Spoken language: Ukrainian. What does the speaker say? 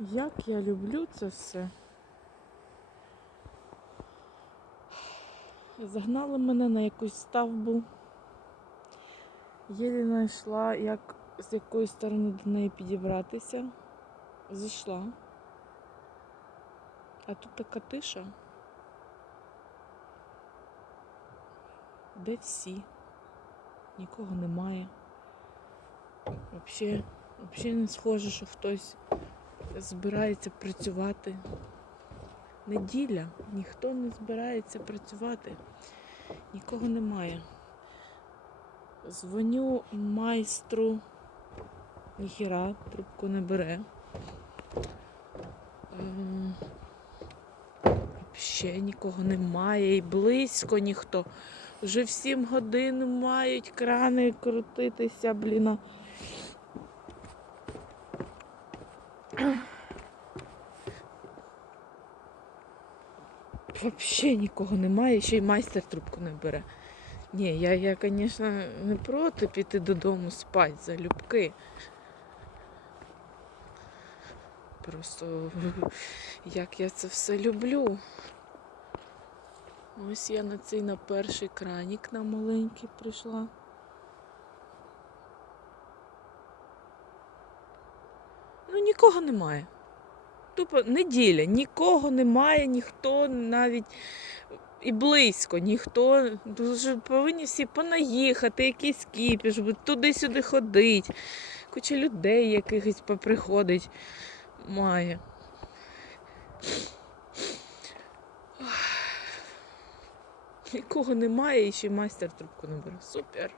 Як я люблю це все. Загнали мене на якусь ставбу. Єлі знайшла, як з якої сторони до неї підібратися. Зійшла. А тут така тиша. Де всі? Нікого немає. Взагалі не схоже, що хтось збирається працювати. Неділя, ніхто не збирається працювати, нікого немає. Дзвоню майстру, ніхіра, трубку не бере. Ем, Взагалі нікого немає і близько ніхто. Вже в 7 годин мають крани крутитися, блін. Взагалі нікого немає, ще й майстер трубку не бере. Ні, я, я, звісно, не проти піти додому спати за любки. Просто як я це все люблю. Ось я на цей на перший кранік на маленький прийшла. Ну, нікого немає. Тупо неділя, нікого немає, ніхто навіть і близько, ніхто дуже повинні всі понаїхати, якийсь кіпіш, туди-сюди ходить. Куча людей якихось поприходить має. Нікого немає і ще й майстер трубку не бере. Супер.